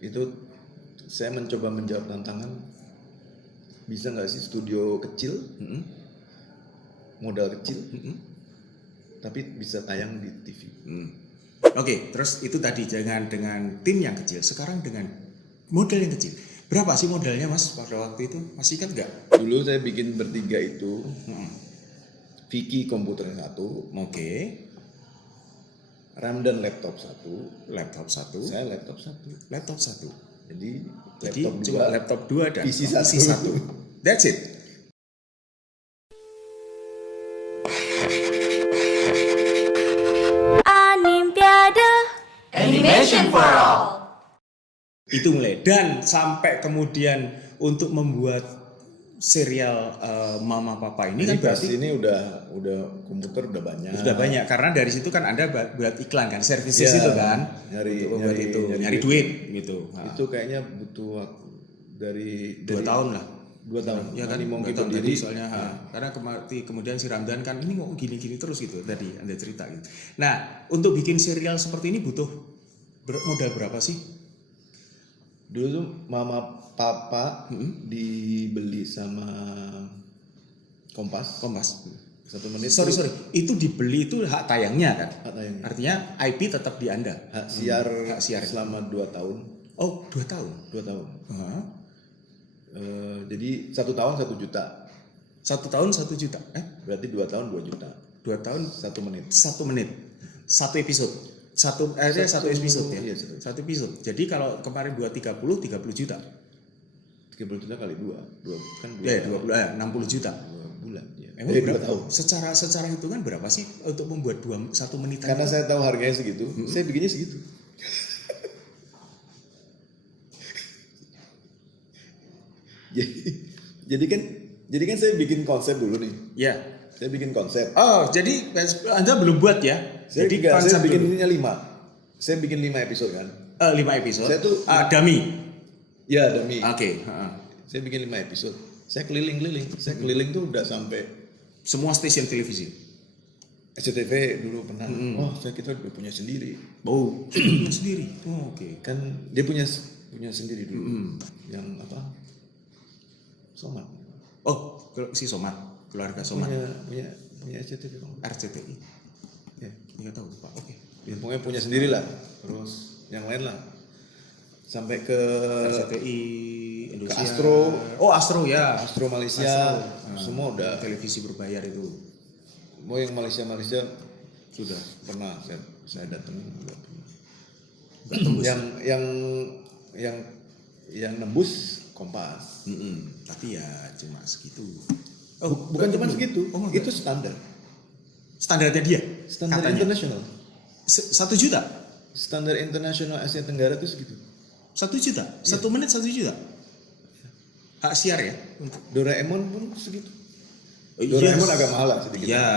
Itu saya mencoba menjawab tantangan, bisa nggak sih studio kecil, modal kecil, tapi bisa tayang di TV. Oke, terus itu tadi dengan tim yang kecil, sekarang dengan modal yang kecil. Berapa sih modalnya Mas pada waktu itu? Masih ingat nggak? Dulu saya bikin bertiga itu, Vicky komputer 1, Oke, RAM dan laptop 1, laptop 1, saya laptop 1. laptop 1. Jadi Jadi laptop cuma 2, laptop 2 dan PC PC 1. 1. That's it. Animpiade Animation for All. Itu mulai dan sampai kemudian untuk membuat serial Mama Papa ini kan berarti ini udah komputer udah banyak. sudah banyak karena dari situ kan Anda buat iklan kan, services itu kan. Nyari duit gitu. Nah, itu kayaknya butuh dari 2 tahun lah. 2 tahun. Ya kan mau nggak kita tahu diri tadi soalnya karena kemudian si Ramdan kan ini kok gini-gini terus gitu tadi Anda cerita gitu. Nah, untuk bikin serial seperti ini butuh modal berapa sih? Dulu tuh Mama Papa dibeli sama Kompas. 1 menit. Sorry. Itu dibeli itu hak tayangnya kan? Hak tayangnya. Artinya IP tetap di Anda. Hak siar selama 2 tahun. Oh, 2 tahun. 2 tahun. Hah? Jadi 1 tahun 1 juta. 1 tahun 1 juta. Berarti 2 tahun 2 juta. 2 tahun 1 menit. 1 menit. 1 episode. Satu episode ya. Iya, 1 episode. Jadi kalau kemarin 30 juta. 30 juta kali 2 kan 2 Ya, 60 juta. 2 bulan. Ya. Emang 2 berapa? tahun. Secara hitungan berapa sih untuk membuat 1 menitan? Karena saya tahu harganya segitu, saya bikinnya segitu. jadi kan saya bikin konsep dulu nih. Ya. Saya bikin konsep. Oh, jadi Anda belum buat ya? Saya konsep bikin dulu. ininya 5. Saya bikin 5 episode kan. 5 episode. Saya tuh dummy. Ya, demi. Oke. Saya bikin 5 episode. Saya keliling. Saya keliling tuh udah sampai Semua stasiun televisi. SCTV dulu pernah. Oh, kita udah punya sendiri. Oh, punya sendiri. Oh, oke. Kan dia punya sendiri dulu. Yang apa? Somat. Oh, si Somad, keluarga Somad. Punya SCTV kan. RCTI. Ya. Enggak tahu, Pak. Oke. Ya, pokoknya punya sendiri lah. Terus yang lain lah. Sampai ke RCTI Indonesia. Astro. Oh, Astro ya. Astro Malaysia. Semua udah. Televisi berbayar itu. Mau yang Malaysia Sudah. pernah saya datengin juga pernah. Enggak tembus. Yang nembus Kompas. Tapi ya cuma segitu. Bukan cuma segitu. Oh, itu standar. Standarnya dia. Standar katanya. internasional. 1 juta. Standar internasional Asia Tenggara itu segitu. 1 juta. 1 menit 1 juta. Hak siar ya. Doraemon pun segitu. Yes. Doraemon agak mahal lah sedikit. Ya.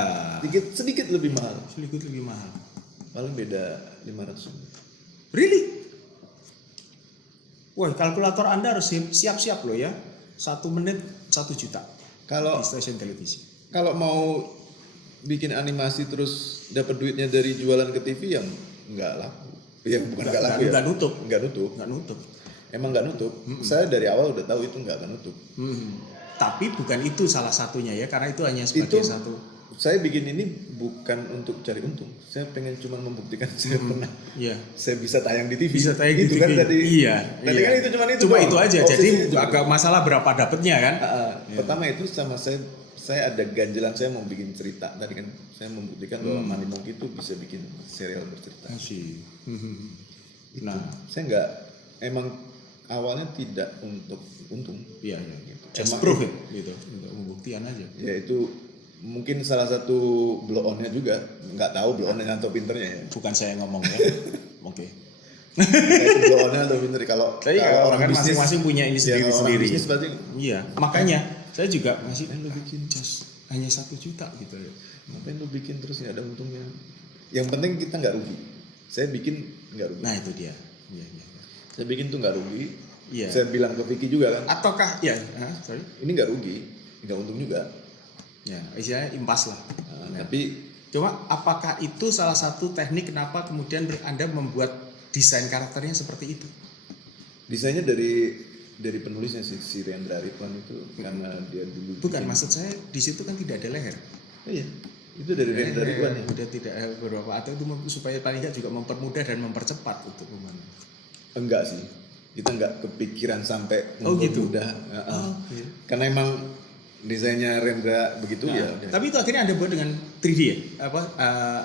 Sedikit lebih mahal. Sedikit lebih mahal. Paling beda 500 ribu. Really? Wah, kalkulator Anda harus siap-siap loh ya. 1 menit 1 juta. Kalau di stasiun televisi. Kalau mau bikin animasi terus dapat duitnya dari jualan ke TV yang nggak laku. Ya bukan nggak laku ya. Nggak nutup. Nggak nutup. Emang nggak nutup. Saya dari awal udah tahu itu nggak akan nutup. Tapi bukan itu salah satunya ya, karena itu hanya sebagai satu. Saya bikin ini bukan untuk cari untung. Saya pengen cuma membuktikan saya pernah. Iya. Saya bisa tayang di TV. Bisa tayang di TV. Kan tadi. Iya. Tadi kan itu cuma itu. Cuma itu aja. Jadi itu. agak masalah berapa dapatnya kan? Pertama itu sama saya ada ganjelan, saya mau bikin cerita. Tadi kan saya membuktikan bahwa Money Monkey itu bisa bikin serial bercerita. Nah, saya nggak, emang awalnya tidak untuk untung. Iya. Gitu. Just proof it, gitu. Untuk pembuktian aja. Ya itu mungkin salah satu blow on-nya juga. Nggak tahu blow on-nya atau pinternya ya. Bukan saya ngomong ya. Oke. Itu blow on-nya atau pinter. Kalau orang kan bisnis, masing-masing punya ini ya, sendiri. Bisnis pasti. Iya. Makanya saya juga masih lu bikin just hanya 1 juta gitu ya. Ngapain lu bikin terus nggak ada untungnya? Yang penting kita nggak rugi. Saya bikin nggak rugi. Nah itu dia. Iya. Saya bikin tuh nggak rugi. Iya. Saya bilang ke Vicky juga kan. Ataukah ya? Sorry. Ini nggak rugi, nggak untung juga. Ya, istilahnya impas lah. Tapi cuma apakah itu salah satu teknik kenapa kemudian Anda membuat desain karakternya seperti itu? Desainnya dari penulisnya si Rendra Ridwan itu karena dia dulu Bukan, maksud saya di situ kan tidak ada leher. Iya, itu dari Rendra Ridwan ya. Udah tidak ada beberapa atau itu supaya paling nggak juga mempermudah dan mempercepat untuk pembangunan. Enggak sih, kita enggak kepikiran sampai Oh, gitu? mudah. Oke. Karena emang desainnya Rendra begitu Nah, ya. Udah. tapi itu akhirnya Anda buat dengan 3D ya?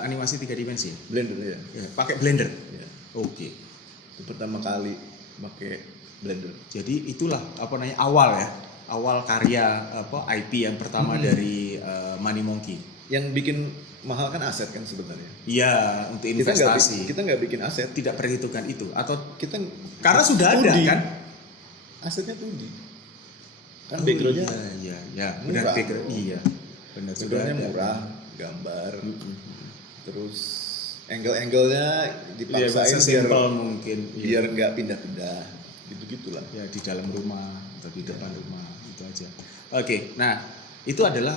Animasi 3 dimensi. Blender ya. Ya, pakai Blender. Ya. Oke. Itu pertama kali pakai Blender. Jadi itulah awal ya. Awal karya IP yang pertama dari Money Monkey. Yang bikin mahal kan aset kan sebenarnya. Iya, untuk Kita nggak investasi. kita nggak bikin aset. Tidak perhitungkan itu atau Kita karena sudah ada 2D. kan? Asetnya 2D. Kan Oh, backgroundnya iya, benar murah. background. Iya. Benar sudah backgroundnya ada. murah, gambar. Terus angle-angle-nya dipaksain biar simple mungkin. Iya. biar nggak pindah-pindah. Gitu-gitulah. Ya di dalam rumah atau di depan rumah itu aja. Oke, nah itu adalah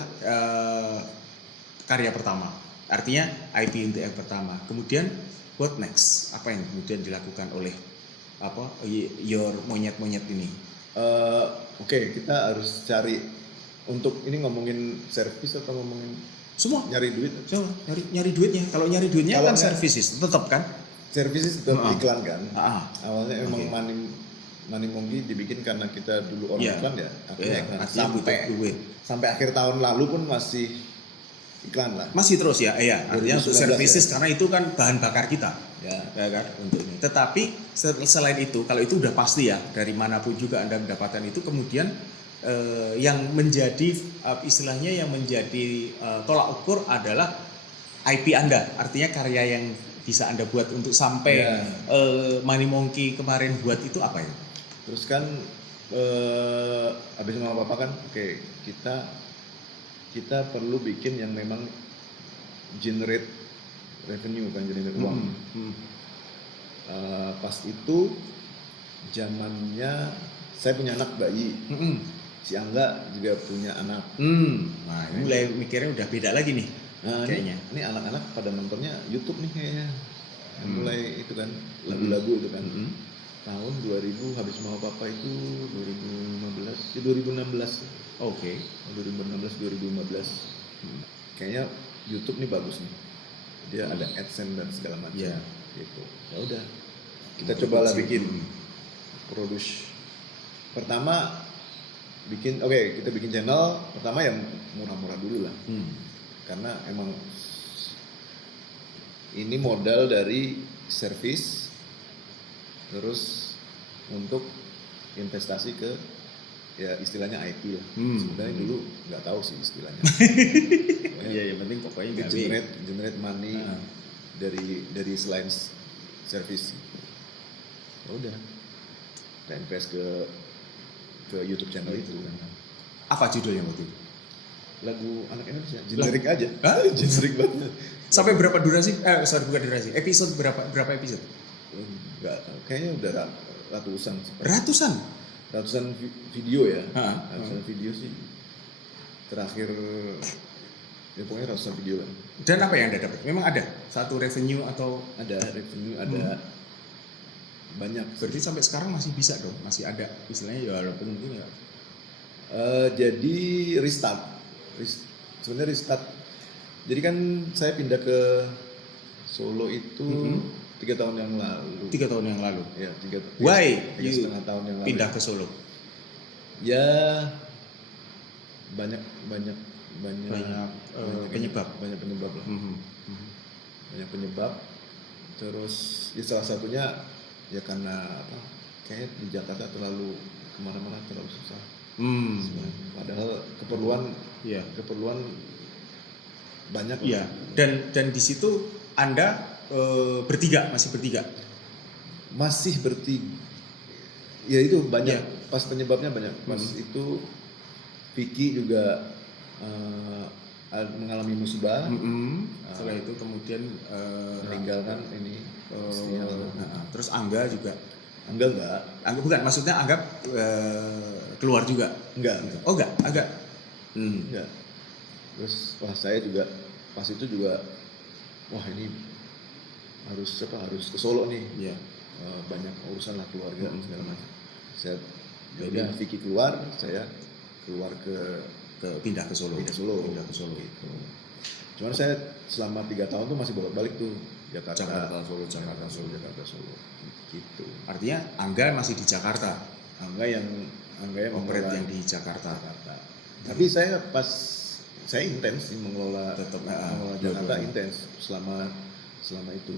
karya pertama. Artinya IP untuk yang pertama. Kemudian what next? Apa yang kemudian dilakukan oleh your monyet-monyet ini? Oke, kita harus cari untuk ini ngomongin servis atau ngomongin Semua. nyari duit. Coba nyari duitnya. Kalau nyari duitnya Kalau kan nggak- services tetap kan? Services tetap iklan kan. Awalnya emang Oke. Money Monkey dibikin karena kita dulu orang Iya. iklan ya. Akhirnya iklan. artinya butuh duit. Sampai akhir tahun lalu pun masih iklan lah. Masih terus ya, iya. Artinya untuk 2019 services ya. karena itu kan bahan bakar kita. Ya. Ya kan untuk ini. Tetapi selain itu, kalau itu udah pasti ya dari manapun juga Anda mendapatkan itu, kemudian yang menjadi istilahnya yang menjadi tolak ukur adalah IP Anda. Artinya karya yang bisa Anda buat untuk sampai Ya. Money Monkey kemarin buat itu apa ya? Terus kan habis sama Bapak kan, oke, kita perlu bikin yang memang generate revenue kan, generate uang. Pas itu zamannya saya punya anak bayi, si Angga juga punya anak. Nah, ini mulai mikirnya udah beda lagi nih. Nah, Kayaknya. ini anak-anak pada nontonnya YouTube nih kayaknya. Mulai itu kan lagu-lagu itu kan. Tahun 2000 habis mau papa itu 2015, 2016. Oke. 2016 2015. Kayaknya YouTube nih bagus nih. Dia ada AdSense dan segala macam. Iya. Gitu. Ya udah. Kita cobalah bikin produce. Pertama kita bikin channel pertama yang murah-murah dulu lah. Karena emang ini modal dari service terus untuk investasi ke ya istilahnya IP lah. Sebenarnya dulu nggak tahu sih istilahnya. Iya, yang penting pokoknya nggak generate money dari selain service. Ya udah. Kita invest ke YouTube channel itu. Apa judulnya waktu itu? Lagu anak Indonesia, generik aja. Hah? Generik banget. Sampai berapa durasi? Bukan durasi. Episode berapa episode? Enggak, kayaknya udah ratusan. Ratusan. Video ya. Ha. Ratusan video sih. Terakhir ya pokoknya ratusan video lah. Dan apa yang Anda dapat? Memang ada satu revenue atau Ada revenue, ada banyak. berarti sampai sekarang masih bisa dong, masih ada istilahnya ya walaupun mungkin ya. Jadi sebenarnya restart. Jadi kan saya pindah ke Solo itu 3 tahun yang lalu. 3 tahun yang lalu. Ya, 3 Why you setengah tahun yang lalu. pindah ke Solo? Ya banyak penyebab. Banyak penyebab lah. Banyak penyebab. Terus ya salah satunya ya karena apa? Kayaknya di Jakarta terlalu kemana-mana terlalu susah. Padahal keperluan banyak. Iya. Dan di situ Anda masih bertiga. Masih bertiga. Ya itu banyak. Iya. Pas penyebabnya banyak. Pas itu Vicky juga mengalami musibah. Setelah itu kemudian Meninggalkan ini. istrinya. terus Angga juga. Enggak. Angga bukan, maksudnya Angga keluar juga. Enggak. Oh enggak, Angga. Enggak. Terus saya juga pas itu juga wah ini harus ke Solo nih. Iya. Banyak urusan lah keluarga segala macam. Saya Beda. Vicky keluar, saya keluar ke pindah ke Solo. Pindah Solo. Gitu. Cuman saya selama 3 tahun tuh masih bolak-balik tuh Jakarta Solo. Jakarta Solo gitu. Artinya Angga masih di Jakarta, Angga yang operate mengelola yang di Jakarta. Tapi saya intens sih mengelola Tetap, Jakarta dua-duanya. intens selama itu.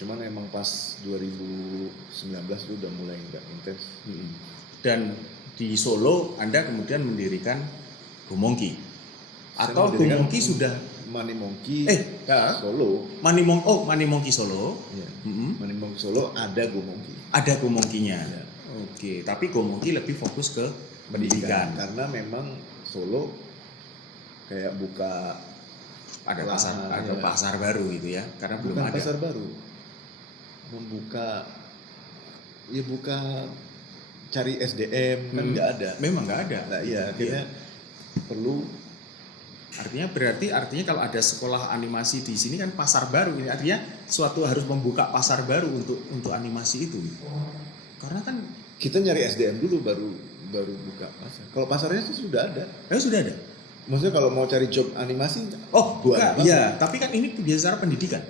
Cuman emang pas 2019 itu udah mulai nggak intens. Dan di Solo Anda kemudian mendirikan Gomongki. Saya Atau mendirikan Gomongki sudah Money Monkey ya. Solo. Money Monkey Solo. Iya. Mm-mm. Money Monkey Solo ada Gomongki. Ada Gomongkinya. Iya. Oke, tapi Gomongki lebih fokus ke pendidikan. Karena memang Solo kayak buka Ada lahan, ya. pasar baru gitu ya, karena belum bukan ada. pasar baru, buka cari SDM kan nggak ada. Memang nggak ada. Nah iya akhirnya perlu. Artinya kalau ada sekolah animasi di sini kan pasar baru ini, artinya suatu harus membuka pasar baru untuk animasi itu. Karena kan Kita nyari SDM dulu baru buka pasar. Kalau pasarnya sih sudah ada. sudah ada. Maksudnya kalau mau cari job animasi, Buka. pasar. Iya, tapi kan ini biasa pendidikan.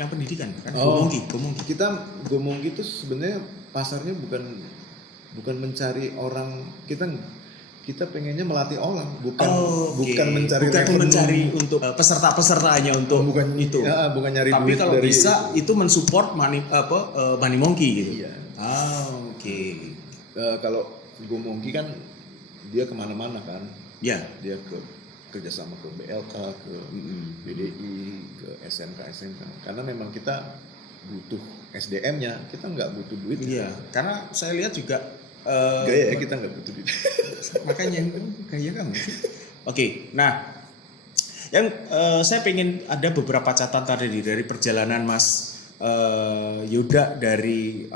Yang pendidikan kan Gomongki. Kita Gomongki itu sebenarnya pasarnya bukan mencari orang, kita pengennya melatih orang, bukan mencari mencari untuk peserta-pesertanya untuk bukan itu. Ya, bukan nyari Tapi duit kalau dari bisa itu mensupport Money Monkey gitu. Iya. Oke. Kalau Gomongki kan dia kemana-mana kan, Ya. dia kerjasama ke BLK, ke BDI, ke SMK, karena memang kita butuh SDM-nya, kita nggak butuh duit. Iya. Karena saya lihat juga Gaya ya, kita nggak butuh duit. makanya gaya kamu. Oke. Nah, yang saya pengen ada beberapa catatan tadi dari perjalanan Mas Yuda dari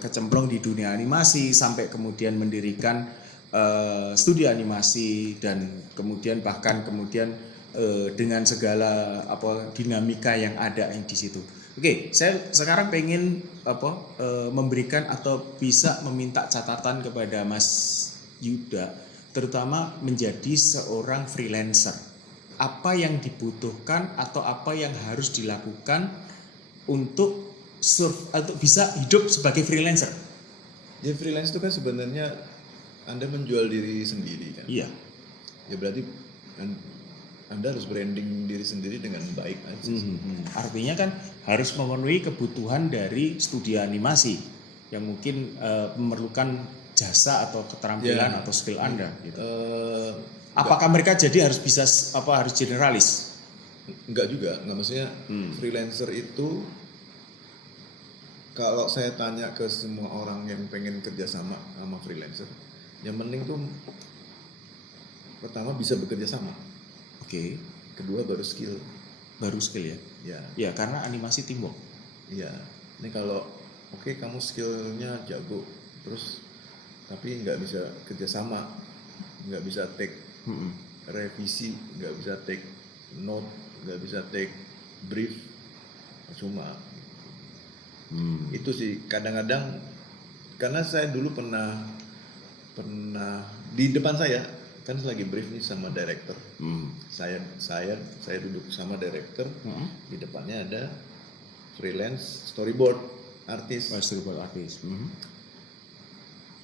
kecemplung di dunia animasi sampai kemudian mendirikan studio animasi dan kemudian dengan segala dinamika yang ada yang di situ. Oke, saya sekarang pengen memberikan atau bisa meminta catatan kepada Mas Yuda, terutama menjadi seorang freelancer. Apa yang dibutuhkan atau apa yang harus dilakukan untuk bisa hidup sebagai freelancer? Ya freelance itu kan sebenarnya Anda menjual diri sendiri kan. Iya. Ya berarti Anda harus branding diri sendiri dengan baik aja. Artinya kan harus memenuhi kebutuhan dari studio animasi yang mungkin memerlukan jasa atau keterampilan atau skill Anda gitu. Apakah mereka jadi harus bisa harus generalis? Enggak juga, enggak, maksudnya freelancer itu kalau saya tanya ke semua orang yang pengen kerja sama freelancer, yang penting tuh pertama bisa bekerja sama. Oke. Kedua baru skill. Baru skill ya? Ya. Ya karena animasi teamwork. Iya. Ini kalau kamu skillnya jago, terus tapi nggak bisa kerja sama, nggak bisa take revisi, nggak bisa take note, nggak bisa take brief, cuma itu sih kadang-kadang karena saya dulu pernah di depan saya kan lagi brief nih sama director. Saya duduk sama director, di depannya ada freelance storyboard artis. Storyboard artis.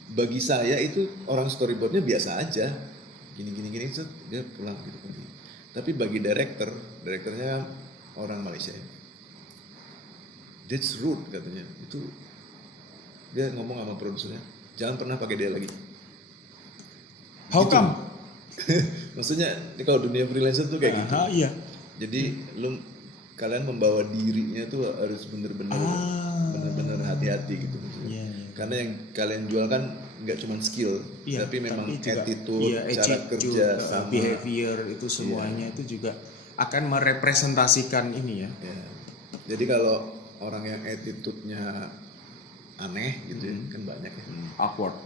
Bagi saya itu orang storyboardnya biasa aja, gini dia pulang gitu. Tapi bagi direkturnya orang Malaysia, that's rude katanya. Itu dia ngomong sama produsernya, jangan pernah pakai dia lagi. How Gitu. come? Maksudnya kalau dunia freelancer tuh kayak gitu. Iya. Jadi kalian membawa dirinya tuh harus bener-bener hati-hati gitu. Iya. Karena yang kalian jual kan nggak cuma skill, tapi memang juga, attitude, cara kerja, sama behavior itu semuanya itu juga akan merepresentasikan ini ya. Ya. Jadi kalau orang yang attitude-nya aneh gitu ya, kan banyak ya. Awkward.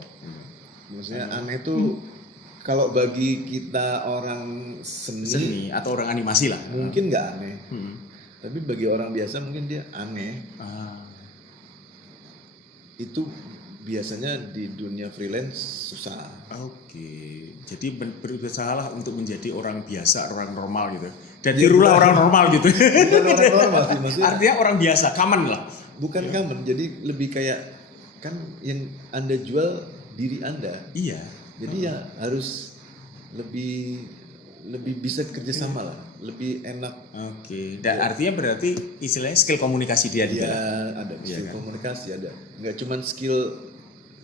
Maksudnya aneh tuh kalau bagi kita orang seni atau orang animasi lah. mungkin nggak aneh. Tapi bagi orang biasa mungkin dia aneh. Itu biasanya di dunia freelance susah. Oke, jadi berusahalah untuk menjadi orang biasa, orang normal gitu. Dan tirulah orang normal gitu. Bukan orang normal sih, maksudnya Artinya orang biasa, common lah. bukan common, jadi lebih kayak kan yang Anda jual diri Anda. Iya. Jadi ya harus lebih bisa kerjasama lah, lebih enak. Oke, dan artinya berarti istilahnya skill komunikasi dia Ya juga. ada Iya skill kan? komunikasi, ada nggak cuman skill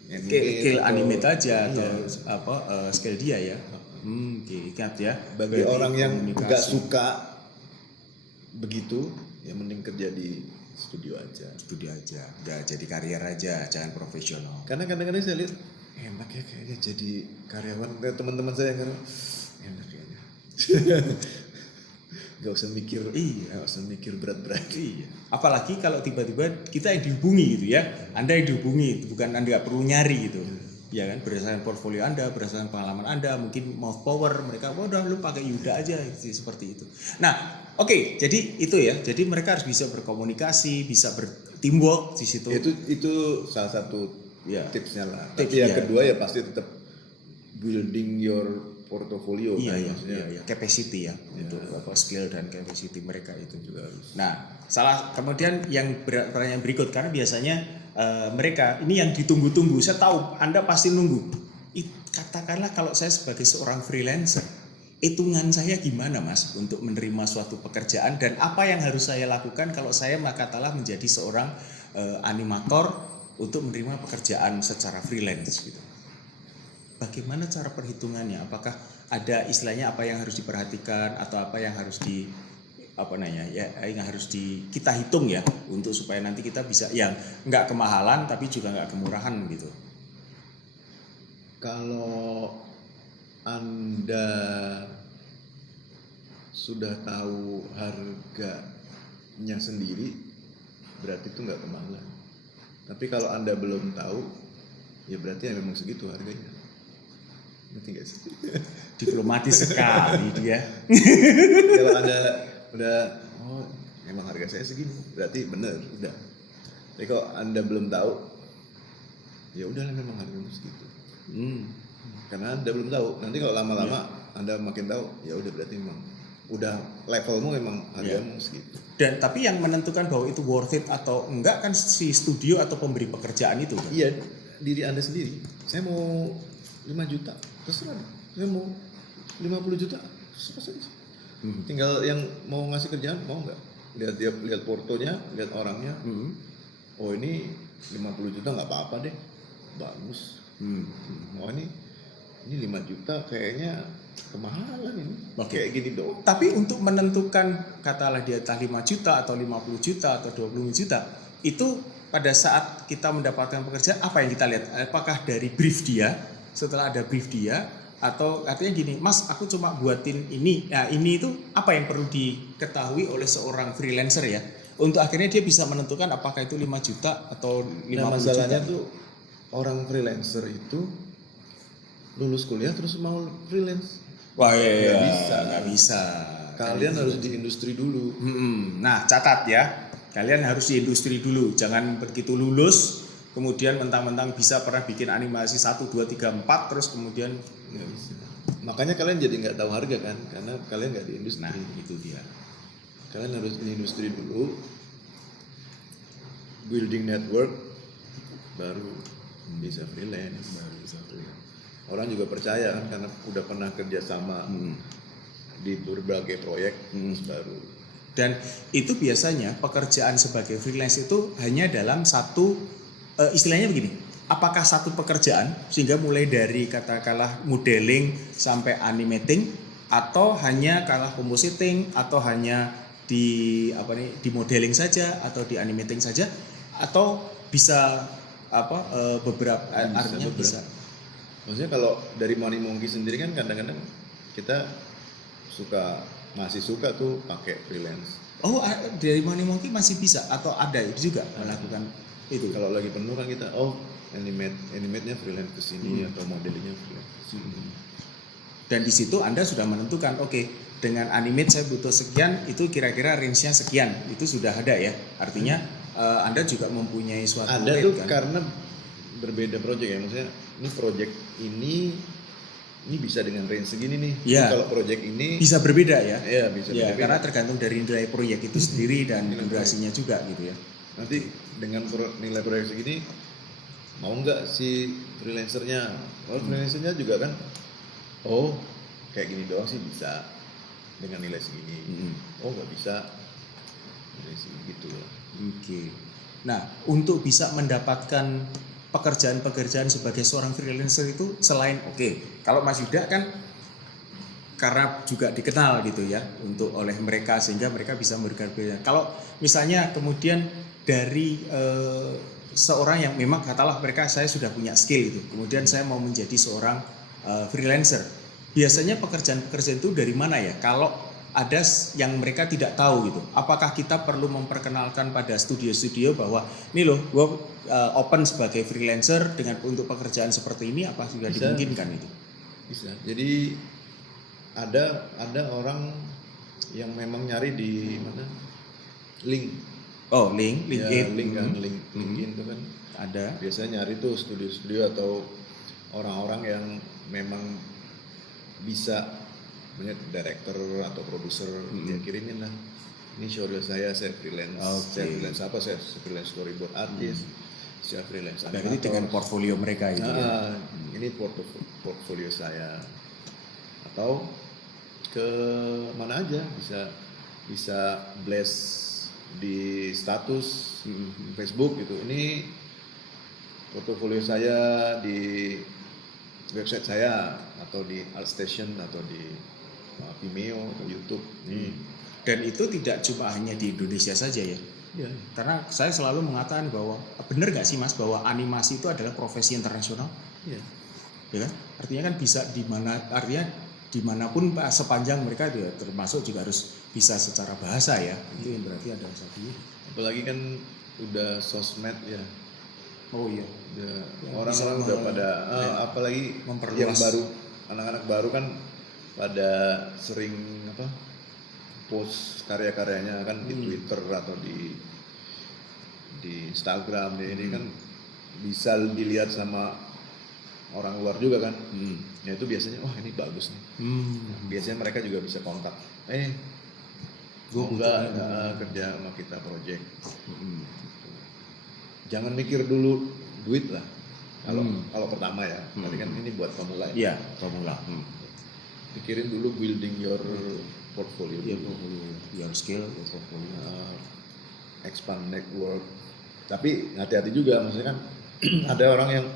Skill atau- animate aja atau iya. skill dia ya. Oke, ingat ya. Bagi Berarti orang yang komunikasi. nggak suka begitu, ya mending kerja di studio aja. Studi aja, udah jadi karier aja, jangan profesional. Karena kadang-kadang saya lihat enak ya kayaknya jadi karyawan. Kayak teman-teman saya yang enak kayaknya. Gak usah mikir, Iya. gak usah mikir berat-berat. Iya. Apalagi kalau tiba-tiba kita yang dihubungi gitu ya, Anda yang dihubungi, bukan Anda nggak perlu nyari gitu. Ya kan, berdasarkan portfolio Anda, berdasarkan pengalaman Anda, mungkin mouth power mereka, udah lu pakai Yuda aja sih, seperti itu. Nah, oke, jadi itu ya. Jadi mereka harus bisa berkomunikasi, bisa berteamwork di situ. Itu salah satu Ya. tipsnya lah. Tips, Tapi yang ya. kedua ya pasti tetap building your portfolio. Iya, kan, iya, maksudnya. iya, capacity ya, untuk apa skill dan capacity mereka itu Juga harus. Nah, kemudian yang pertanyaan berikut karena biasanya mereka ini yang ditunggu-tunggu. Saya tahu Anda pasti nunggu. Katakanlah kalau saya sebagai seorang freelancer, hitungan saya gimana Mas untuk menerima suatu pekerjaan dan apa yang harus saya lakukan kalau saya katakanlah menjadi seorang animator untuk menerima pekerjaan secara freelance gitu. Bagaimana cara perhitungannya? Apakah ada istilahnya apa yang harus diperhatikan atau apa yang harus yang harus kita hitung ya untuk supaya nanti kita bisa yang nggak kemahalan tapi juga nggak kemurahan gitu. Kalau Anda sudah tahu harganya sendiri, berarti itu nggak kemahalan. Tapi kalau Anda belum tahu, ya berarti ya memang segitu harganya. Ngerti nggak sih? Diplomatis sekali dia. Kalau Anda udah, oh emang harga saya segini, berarti bener, udah. Tapi kalau Anda belum tahu, ya udah memang harganya segitu. Karena Anda belum tahu. Nanti kalau lama-lama Anda makin tahu, ya udah berarti memang udah levelmu memang hargamu segitu. Dan tapi yang menentukan bahwa itu worth it atau enggak kan si studio atau pemberi pekerjaan itu kan? Iya, diri Anda sendiri. Saya mau 5 juta, terserah. Saya mau 50 juta, terserah saja. Tinggal yang mau ngasih kerjaan mau nggak? Lihat portonya, lihat orangnya. Oh ini 50 juta nggak apa-apa deh, bagus. Oh ini 5 juta kayaknya kemahalan ini. Oke. Kayak gini dong. Tapi untuk menentukan katakanlah di atas 5 juta atau 50 juta atau 20 juta itu pada saat kita mendapatkan pekerjaan apa yang kita lihat? Apakah dari brief dia, setelah ada brief dia, atau artinya gini, Mas aku cuma buatin ini, nah ini itu apa yang perlu diketahui oleh seorang freelancer ya untuk akhirnya dia bisa menentukan apakah itu 5 juta atau 50 Nah masalahnya juta. tuh orang freelancer itu lulus kuliah terus mau freelance. Wah iya, Nggak bisa. Kalian harus di industri dulu. Nah catat ya, kalian harus di industri dulu, jangan begitu lulus kemudian mentang-mentang bisa pernah bikin animasi 1, 2, 3, 4 terus kemudian Nggak bisa. Makanya kalian jadi nggak tahu harga kan, karena kalian nggak di industri. nah itu dia. Kalian harus di industri dulu, building network, baru bisa freelance. Orang juga percaya kan karena udah pernah kerja sama di berbagai proyek, terus baru. Dan itu biasanya pekerjaan sebagai freelance itu hanya dalam satu istilahnya begini. Apakah satu pekerjaan sehingga mulai dari katakanlah modeling sampai animating atau hanya kalah compositing atau hanya di modeling saja atau di animating saja atau bisa beberapa artinya beberapa. bisa. Maksudnya kalau dari Money Monkey sendiri kan kadang-kadang kita masih suka tuh pakai freelance. Oh, dari Money Monkey masih bisa atau ada itu juga melakukan itu. Kalau lagi penuh kan kita animate-nya freelance ke sini atau modelingnya freelance ke sini. Dan di situ Anda sudah menentukan, oke, dengan animate saya butuh sekian, itu kira-kira range-nya sekian, itu sudah ada ya. Artinya Anda juga mempunyai suatu Ada rate, tuh kan? karena berbeda project ya, maksudnya ini project ini bisa dengan range segini nih. Iya. Kalau project ini Bisa berbeda ya? ya bisa Ya, berbeda. karena tergantung dari nilai proyek itu sendiri dan Nilai durasinya juga gitu ya. Nanti dengan nilai proyek segini mau nggak si freelancernya? Kalau freelancernya juga kan, oh kayak gini doang sih bisa dengan nilai segini. Oh nggak bisa nilai segini gitu lah. Oke. Nah, untuk bisa mendapatkan pekerjaan-pekerjaan sebagai seorang freelancer itu selain kalau Mas Yuda kan karena juga dikenal gitu ya untuk oleh mereka sehingga mereka bisa memberikan pilihan. Kalau misalnya kemudian dari seorang yang memang katalah mereka saya sudah punya skill itu, kemudian saya mau menjadi seorang freelancer. Biasanya pekerjaan-pekerjaan itu dari mana ya? Kalau ada yang mereka tidak tahu gitu. Apakah kita perlu memperkenalkan pada studio-studio bahwa ini loh, gue open sebagai freelancer dengan untuk pekerjaan seperti ini, apa sudah Bisa. dimungkinkan itu? Bisa. Jadi ada orang yang memang nyari di mana? Link. Oh, LinkedIn. Ya, link kan, LinkedIn itu kan. Ada. Biasanya nyari tuh studio-studio atau orang-orang yang memang bisa punya director atau produser, dia kirimin lah. Ini showreel saya freelance. Saya freelance apa? Saya freelance storyboard artist. Saya freelance Berarti animator. dengan portfolio mereka itu ya. Ini portfolio saya. Atau ke mana aja bisa blast di status Facebook gitu. Ini portofolio saya di website saya atau di ArtStation atau di Vimeo atau YouTube. Dan itu tidak cuma hanya di Indonesia saja ya. Iya. Karena saya selalu mengatakan bahwa benar nggak sih Mas bahwa animasi itu adalah profesi internasional, Iya. ya kan? Artinya kan bisa dimanapun sepanjang mereka ya, termasuk juga harus bisa secara bahasa ya. Itu yang berarti ada satu. Apalagi kan udah sosmed ya. Oh iya. Udah, Ya, orang-orang bisa udah pada apalagi memperluas. yang baru, anak-anak baru kan pada sering post karya-karyanya kan di Twitter atau di Instagram. Ini kan bisa dilihat sama orang luar juga kan. Ya itu biasanya wah ini bagus nih. Biasanya mereka juga bisa kontak. Gue enggak kerja sama kita project. Jangan mikir dulu duit lah. Kalau pertama ya, tadi kan ini buat pemula ya. Iya, pemula. Pikirin dulu building your portfolio. Iya, dulu. portfolio, your skill, your portfolio. Expand network. Tapi hati-hati juga, maksudnya kan ada orang yang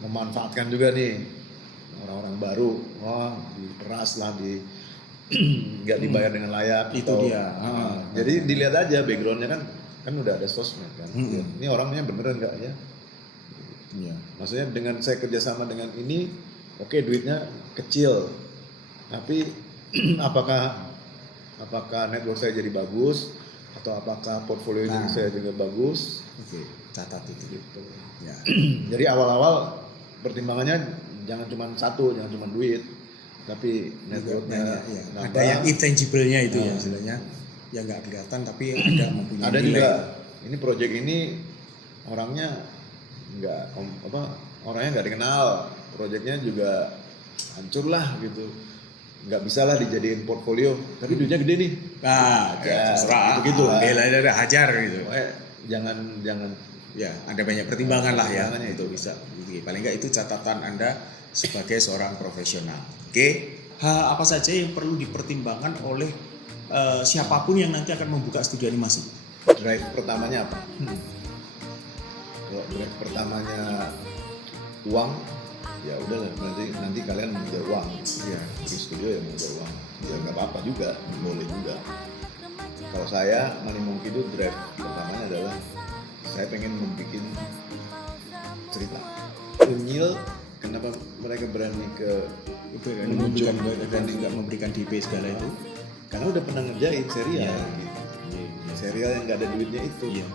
memanfaatkan juga nih orang-orang baru, diperas lah, nggak dibayar dengan layak. Itu atau, dia. Jadi dilihat aja backgroundnya kan udah ada sosmed kan. Ini orangnya beneran nggak ya? Iya. Maksudnya dengan saya kerjasama dengan ini, oke duitnya kecil, tapi apakah network saya jadi bagus atau apakah portfolio saya juga bagus? Oke, catat itu. Gitu. Ya. Jadi awal-awal pertimbangannya jangan cuma satu, jangan cuma duit, tapi networknya Ya. nambah. Ada yang intangible-nya itu ya istilahnya, yang nggak kelihatan tapi ada mempunyai Ada nilai. juga ini project ini orangnya orangnya nggak dikenal, projectnya juga hancur lah gitu, nggak bisa lah dijadiin portfolio, tapi duitnya gede nih. Terserah. Begitu lah. Bela hajar gitu. Jangan Ya, ada banyak pertimbangan lah ya. Pertimbangannya Itu bisa. Jadi, paling nggak itu catatan Anda sebagai seorang profesional. Oke. Hal apa saja yang perlu dipertimbangkan oleh siapapun yang nanti akan membuka studio animasi? drive pertamanya apa? Kalau drive pertamanya uang, ya udahlah nanti kalian mengejar uang. Ya di studio ya mengejar uang. Ya nggak apa-apa juga, boleh juga. Kalau saya Money Monkey itu drive pertamanya adalah saya pengen membuat cerita. Unyil, kenapa mereka berani ke memberikan DP segala itu? Karena udah pernah ngerjain serial gitu. Serial yang nggak ada duitnya itu. Iya.